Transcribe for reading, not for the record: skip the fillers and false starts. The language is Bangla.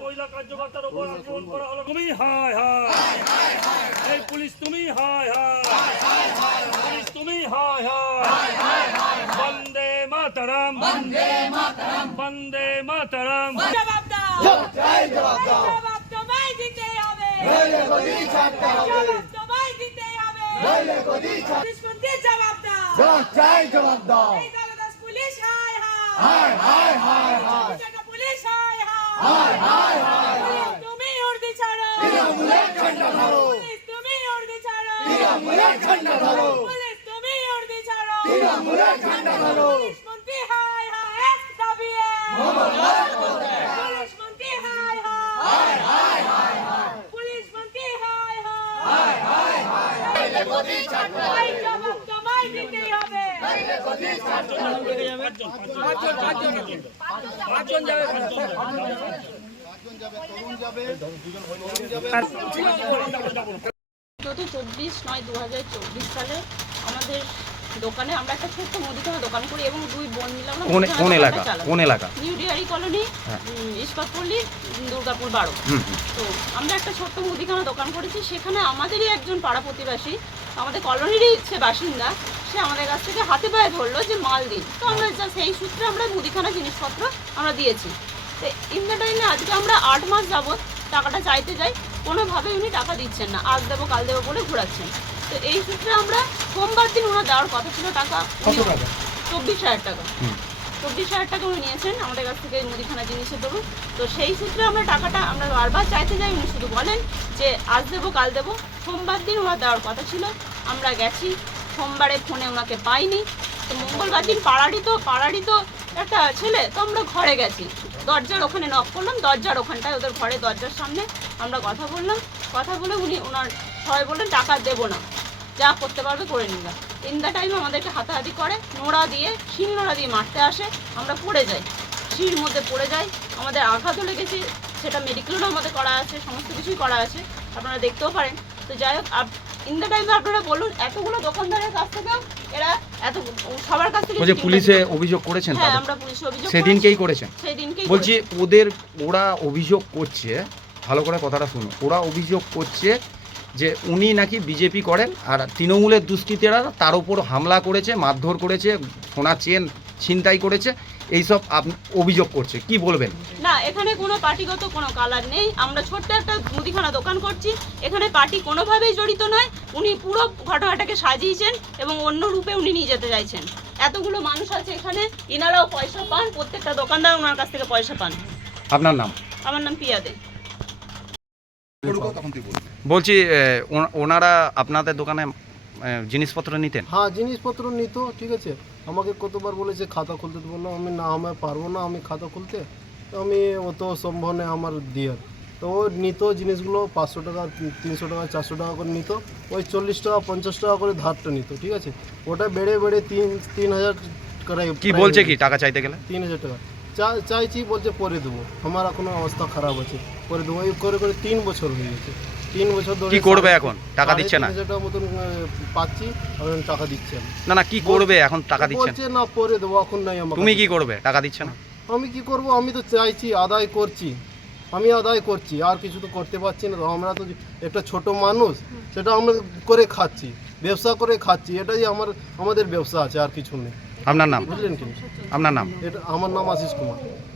মহিলা কার্যকর্তার উপর আক্রমণ করা হলো। তুমি হায় হায়, এই পুলিশ তুমি হায় হায়, পুলিশ তুমি হায় হায়। বন্দে মাতরম, বন্দে মাতরম, বন্দে মাতরম। জবাব দাও, জবাব তোমায় দিতে হবে, জবাব তোমায় দিতে হবে। পুলিশমন্ত্রী জবাব দাও, জবাব দাও। এই দলদাস পুলিশ হায় হায়, পুলিশ হায় হায়। পুলিশ তুমি উর্দি ছাড়ো, পুলিশ তুমি উর্দি ছাড়ো, পুলিশ তুমি উর্দি ছাড়ো। পুলিশমন্ত্রী হায় হায়, এক দাবি পুলিশমন্ত্রী হায় হায়, পুলিশমন্ত্রী হায় হায়। এই জবাব তোমায় দিতেই হবে। চৌদ্দ 24/9/2024 সালে আমাদের দোকানে আমরা একটা ছোট্ট মুদিখানা দোকান করি এবং দুই বোন মিলে আমরা কোন এলাকা? কোন এলাকা? New dairy colony, Ispatpalli, Durgapur 12। তো আমরা একটা ছোট্ট মুদিখানা দোকান করেছি। সেখানে আমাদেরই একজন পাড়া প্রতিবেশী, আমাদের কলোনিরই সে বাসিন্দা, সে আমাদের কাছ থেকে হাতে পায়ে ধরলো যে মাল দিন। তো আমরা সেই সূত্রে আমরা মুদিখানা জিনিসপত্র আমরা দিয়েছি। তো ইন দ্য টাইমে আজকে আমরা 8 মাস যাবৎ টাকাটা চাইতে যাই, কোনোভাবে উনি টাকা দিচ্ছেন না, আজ দেবো কাল দেবো বলে ঘোরাচ্ছেন। তো এই সূত্রে আমরা সোমবার দিন ওনার দেওয়ার কথা ছিল টাকা, 24,000 টাকা, 24,000 টাকা উনি নিয়েছেন আমাদের কাছ থেকে মুদিখানা জিনিসের দরুন। তো সেই সূত্রে আমরা টাকাটা আমরা বারবার চাইতে যাই, উনি শুধু বলেন যে আজ দেবো কাল দেবো। সোমবার দিন ওনার দেওয়ার কথা ছিল, আমরা গেছি, সোমবারে ফোনে ওনাকে পাইনি। তো মঙ্গলবার দিন পাড়ারই তো একটা ছেলে, তো আমরা ঘরে গেছি, দরজার ওখানে নক করলাম, দরজার ওখানটায় ওদের ঘরে দরজার সামনে আমরা কথা বললাম। কথা বলে ওনার সবাই বললেন টাকা দেবো না, যা করতে পারবে করে নিবা। ইন দ্য টাইমে আমাদেরকে হাতাহাতি করে, নোড়া দিয়ে শিল নোড়া দিয়ে মারতে আসে। আমরা পড়ে যাই, শির মধ্যে পড়ে যাই, আমাদের আঘাতও লেগেছে, সেটা মেডিকেলও আমাদের করা আছে, সমস্ত কিছুই করা আছে, আপনারা দেখতেও পারেন। তো যাই হোক, ইন দ্য টাইমে আপনারা বলুন, এতগুলো দোকানদারের কাছ থেকেও এরা সবার কাছ থেকে পুলিশে অভিযোগ করেছেন? হ্যাঁ, আমরা পুলিশে অভিযোগ সেদিনকেই করেছেন? সেদিনকেই বলছি ওরা অভিযোগ করছে, ভালো করে কথাটা শুনো, ওরা অভিযোগ করছে যে উনি নাকি বিজেপি করেন আর তৃণমূলের দুষ্কৃতীরা তার উপর হামলা করেছে, মারধর করেছে, সোনা চেন ছিনতাই করেছে, এইসব অভিযোগ করছে। কি বলবেন? না, এখানে কোনো পার্টিগত কোনো কালার নেই। আমরা ছোট্ট একটা মুদিখানা দোকান করছি, এখানে পার্টি কোনোভাবেই জড়িত নয়। উনি পুরো ঘটনাটাকে সাজিয়েছেন এবং অন্য রূপে উনি নিয়ে যেতে চাইছেন। এতগুলো মানুষ আছে এখানে, ইনারাও পয়সা পান, প্রত্যেকটা দোকানদার ওনার কাছ থেকে পয়সা পান। আপনার নাম? আমার নাম পিয়া দে। বলছি ওনারা আপনাদের দোকানে জিনিসপত্র নিতেন? হ্যাঁ, জিনিসপত্র নিত, ঠিক আছে। আমাকে কতবার বলেছে খাতা খুলতে, বললাম আমি না, আমি পারবো না আমি খাতা খুলতে, তো আমি অত সম্ভব নেই আমার দিয়ে। তো ও নিত জিনিসগুলো 500 টাকা, 300 টাকা, 400 টাকা করে নিত, ওই 40 টাকা 50 টাকা করে ধারটা নিত, ঠিক আছে। ওটা বেড়ে 3,000 টাকা। কি বলছে কি টাকা চাইতে গেলে? 3,000 টাকা চাইছি, বলছে পরে দেবো, আমার এখনো অবস্থা খারাপ আছে, পরে দেবো। এই করে 3 বছর হয়ে গেছে। 3 বছর ধরে কি করবে এখন? টাকা দিচ্ছে না? 3,000 টাকা মতন পাচ্ছি, এখন টাকা দিচ্ছে না। না, কি করবে এখন? টাকা দিচ্ছে বলছে না পরে দেবো, এখন নাই আমার। তুমি কি করবে? টাকা দিচ্ছে না? আমি কি করব? আমি তো চাইছি, আদায় করছি, আমি আদায় করছি, আর কিছু তো করতে পারছি না। তো আমরা তো একটা ছোট মানুষ, সেটা আমরা করে খাচ্ছি, ব্যবসা করে খাচ্ছি, এটাই আমাদের ব্যবসা আছে, আর কিছু নেই। আপনার নাম? বুঝলেন কি? আপনার নাম? এটা আমার নাম আশিস কুমার।